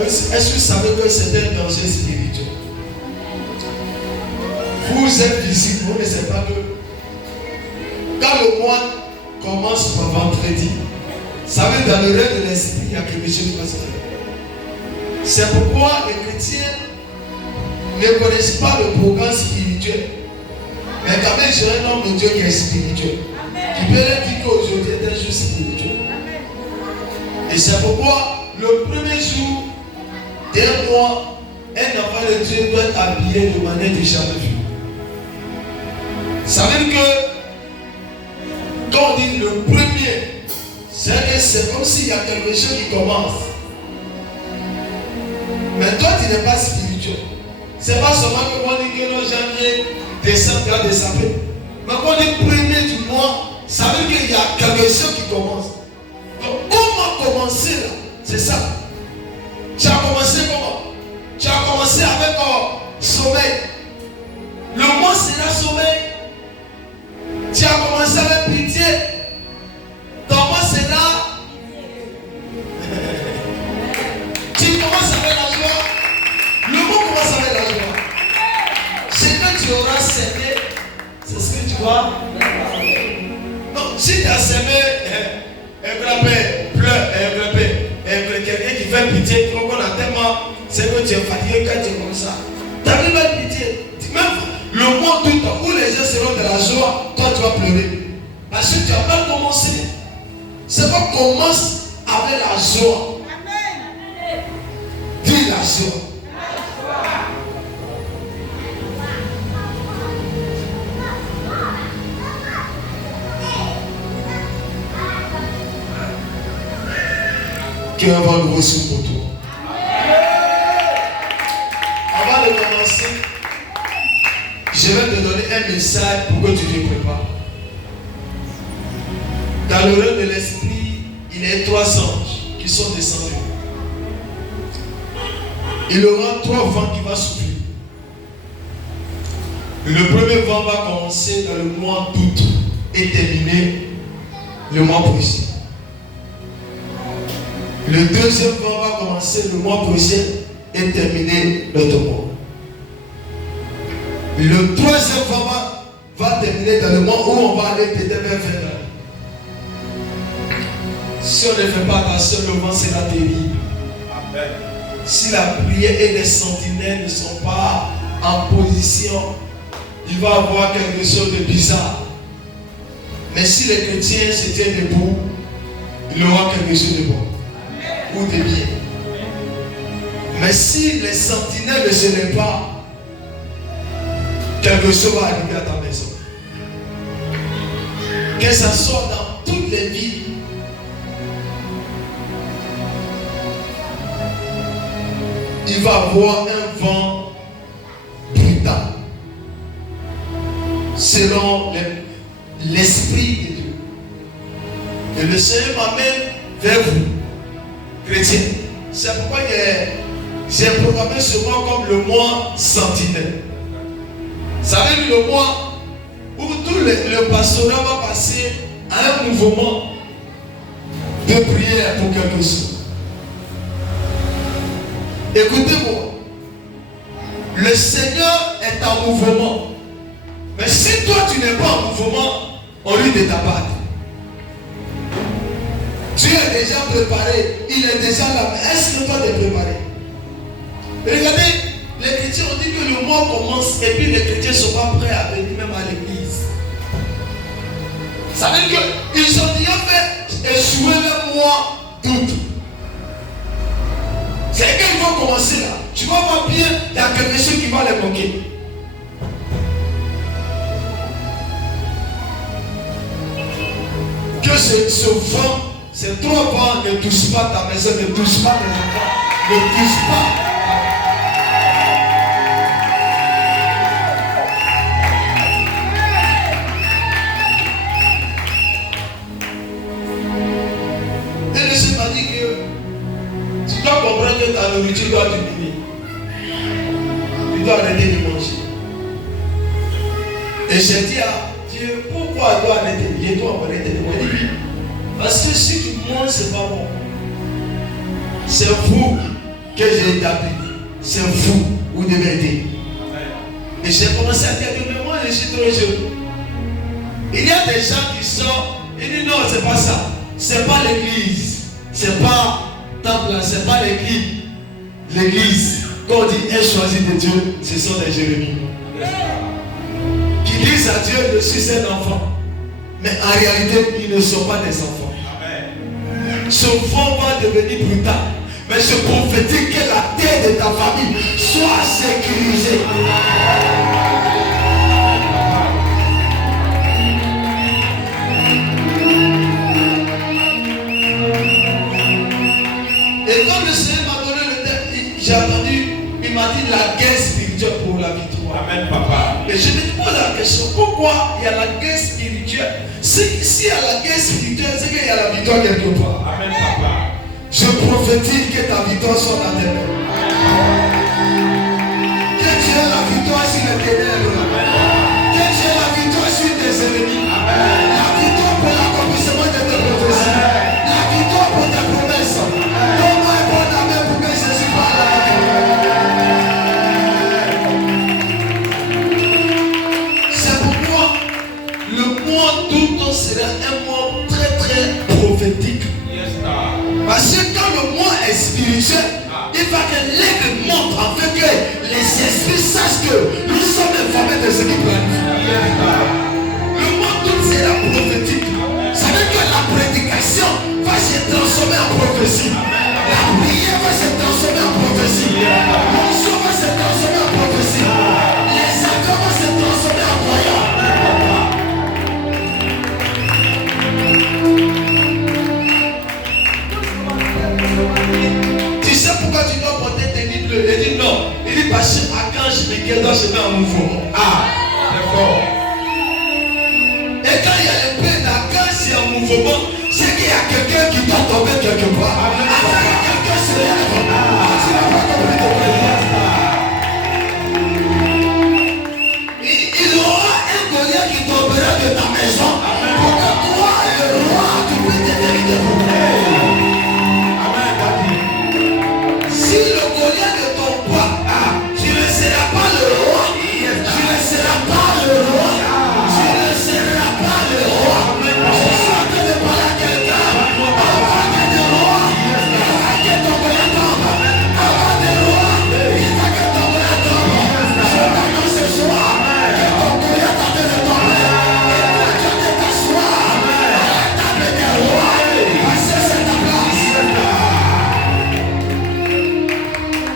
Est-ce que vous savez que c'est un danger spirituel? Vous êtes ici, vous ne savez pas que quand le mois commence par vendredi, ça veut dire dans le règne de l'esprit, il y a quelque chose qui va se faire. C'est pourquoi les chrétiens ne connaissent pas le programme spirituel. Mais quand même, j'ai un homme de Dieu qui est spirituel. Qui peut leur dire qu'aujourd'hui est un jour spirituel. Et c'est pourquoi le premier jour d'un mois, un enfant de Dieu doit être habillé de manière de jamais vue. Ça veut dire que quand on dit le premier, c'est comme s'il y a quelque chose qui commence. Mais toi, tu n'es pas spirituel. C'est pas seulement que on dit que le janvier, décembre, décembre. Mais quand on dit premier du mois, ça veut dire qu'il y a quelque chose qui commence. Donc, comment commencer là? C'est ça. Tu as commencé comment? Tu as commencé avec sommeil. Le mois sera sommeil. Tu as commencé avec pitié. Ton mois sera. Tu commences avec la joie. Le mot commence avec la joie. Ce que tu auras semé, c'est ce que tu vas. Non, si tu as semé un grand-père, pleure, quelqu'un qui fait pitié, qu'on a tellement, c'est que tu es fatigué quand tu es comme ça. Tu as même pitié. Même le mois tout temps où les gens seront de la joie, toi tu vas pleurer. Parce que tu n'as pas commencé. C'est pas commence avec la joie. Dis la joie. Que avoir le reçu pour toi. Avant de commencer, je vais te donner un message pour que tu te prépares. Dans le règne de l'esprit, il y a 3 anges qui sont descendus. Il y aura 3 vents qui vont souffler. Le premier vent va commencer dans le mois d'août et terminer le mois prochain. Le deuxième vent va commencer le mois prochain et terminer l'autre mois. Le troisième vent va terminer dans le mois où on va aller peut-être vers fin d'année. Si on ne fait pas attention, le vent sera terrible. Amen. Si la prière et les sentinelles ne sont pas en position, il va y avoir quelque chose de bizarre. Mais si les chrétiens se tiennent debout, il y aura quelque chose de bon. Ou de bien. Mais si les sentinelles ne se lèvent pas, quelque chose va arriver à ta maison. Que ça soit dans toutes les vies. Il va y avoir un vent brutal. Selon l'esprit de Dieu. Et le Seigneur m'amène vers vous. Chrétien. C'est pourquoi j'ai programmé ce mois comme le mois sentinelle. Ça veut dire le mois où tout le pastorat va passer à un mouvement de prière pour quelque chose. Écoutez-moi. Le Seigneur est en mouvement. Mais si toi tu n'es pas en mouvement, on lui de ta part. Dieu est déjà préparé, il est déjà là. Est-ce que toi tu es préparé? Regardez, les chrétiens ont dit que le mois commence et puis les chrétiens ne sont pas prêts à venir même à l'église. Ça veut dire qu'ils ont déjà fait échouer le mois d'août. C'est qu'ils vont commencer là. Tu vas voir bien, il y a quelque chose qui va les manquer. Que ce vent, ces 3 vents ne touchent pas ta maison, ne touchent pas tes enfants, ne touchent pas. Et le Seigneur m'a dit que tu dois comprendre que ta nourriture doit diminuer. Tu dois arrêter de manger. Et j'ai dit à Dieu, pourquoi je dois arrêter? Je dois arrêter de manger. Parce que si tu manges, ce n'est pas bon. C'est vous que j'ai établi, c'est vous, vous devez aider. Et j'ai commencé à dire, mais moi je suis trop jeune. Il y a des gens qui sortent, ils disent non, c'est pas ça. C'est pas l'église. C'est pas temple, c'est pas l'église. L'église, quand on dit est choisi de Dieu, ce sont des Jérémies. Qui disent à Dieu, je suis un enfant. Mais en réalité, ils ne sont pas des enfants. Ce enfant va devenir plus tard. Mais je prophétise que la terre de ta famille soit sécurisée. Et quand le Seigneur m'a donné le thème, j'ai entendu, il m'a dit la guerre spirituelle pour la victoire. Amen, papa. Et je me pose la question, pourquoi il y a la guerre spirituelle? Si il y a la guerre spirituelle, c'est qu'il y a la victoire quelque part. Amen, papa. Je prophétise que ta victoire soit dans tes mains. Que tu aies la victoire sur les ténèbres. Que tu aies la victoire sur tes ennemis. La victoire pour l'accomplissement de tes prophéties. La victoire pour tes promesses. Donne-moi un bon amen pour que Jésus parle. C'est pourquoi le mois d'août sera un mois très très prophétique. Parce que quand le mois est spirituel, il va que l'aigle monte afin que les esprits sachent que nous sommes informés de ce qui planifie. Le mois d'août sera prophétique. Ça veut dire que la prédication va se transformer en prophétie. La prière va se transformer en prophétie. L'onction va se transformer en prophétie. Les accords vont se transformer en croyants. Tu sais pourquoi tu dois porter tes nids bleus? Il dit non. Il dit parce que Archange Michael doit se mettre en mouvement. Ah, d'accord. Et quand il y a l'épée d'Archange, c'est en mouvement, c'est qu'il y a quelqu'un qui doit tomber quelque part. Avant que quelqu'un se lève. Tu n'as pas compris de quoi il aura un Goliath qui tombera de ta maison. Pour que toi, le roi, tu puisses te délivrer pour toi. Si le Goliath ne tombe pas, tu ne seras pas le roi. Tu ne seras pas le roi. Tu ne seras pas le roi. Je suis en train de parler à quelqu'un. Avant que le roi, avant que ton Goliath tombe. Avant le roi, il va que ton Goliath tombe. Je t'annonce ce soir que ton Goliath a de tomber. Et toi, tu as de t'asseoir à la table des rois. Parce que c'est ta place.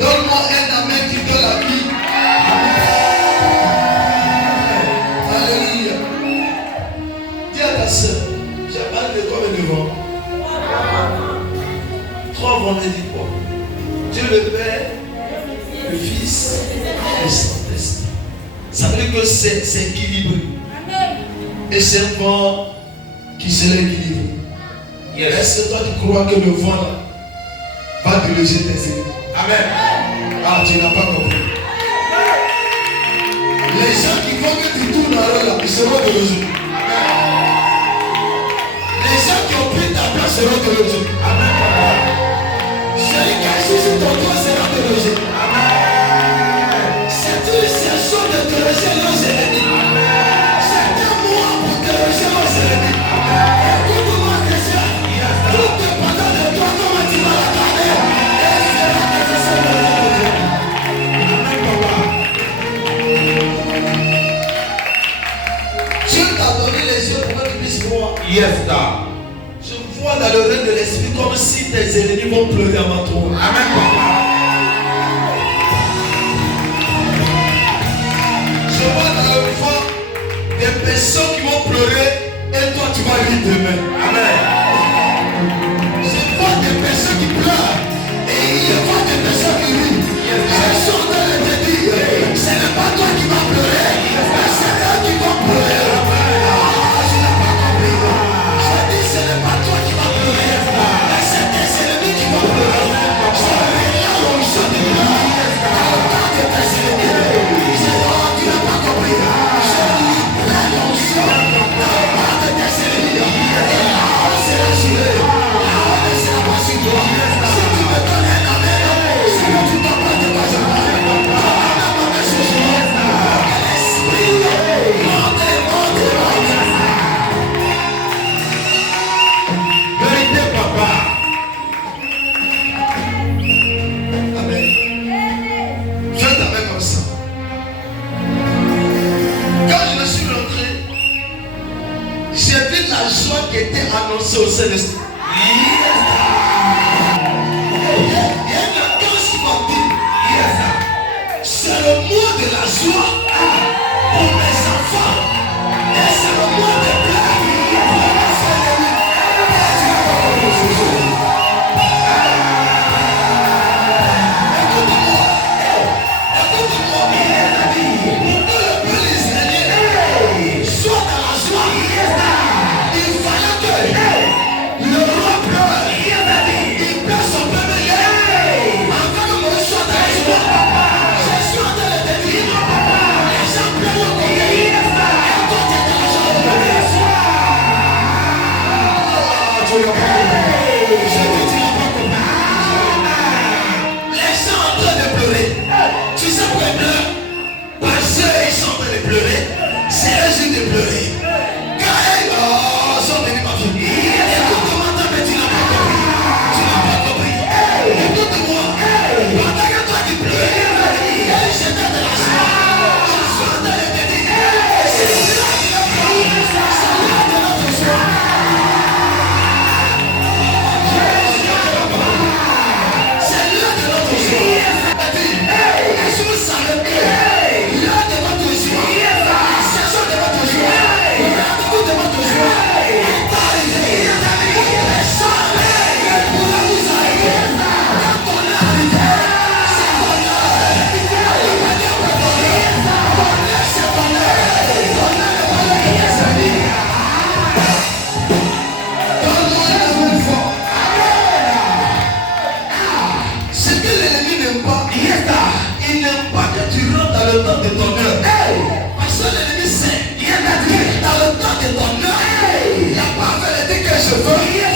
Donne-moi un amen qui donne la vie. Alléluia. Dis à ta soeur, j'ai parlé de toi et devant. 3 vendredis quoi? Dieu le Père, le Fils et le Saint-Esprit. Ça veut dire que c'est équilibré. Et c'est un vent qui sera équilibré. Est-ce que toi tu crois que le vent là va diriger tes ennemis? Amen. Ah, tu n'as pas compris. Les gens qui vont que tu tournes en rond là, ils seront délogés. Les gens qui ont pris ta place seront délogés. Celui qui a sur ton toit sera délogé. C'est une session de déloger leurs ennemis. C'est un mois pour déloger leurs ennemis. Écoute-moi, Christian. Tout dépendant de toi, comment tu vas la garder. Dieu t'a donné les yeux pour que tu puisses voir. Yes, God. Je vois dans le règne de l'esprit comme si tes ennemis vont pleurer avant toi. Amen, papa. Je vois dans le vent des personnes qui vont pleurer et toi tu vas rire demain. Amen. Je vois des personnes qui pleurent et je vois des personnes qui rient. Je suis en train de te dire, ce n'est pas toi qui vas pleurer, mais c'est eux qui vont pleurer. Ah, je n'ai pas compris. Je dis, ce n'est pas toi qui vas pleurer, mais c'est tes ennemis qui vont pleurer. Je reviens au chant de pleurs. Dans le temps de tes ennemis. Je dis, oh, tu n'as pas compris. Je dis, prends l'onction dans le temps de tes ennemis. Et là, on se temps de ton heure. Parce que l'ennemi sait. Dans le temps de ton heure, il n'y a pas fait le dit que je veux.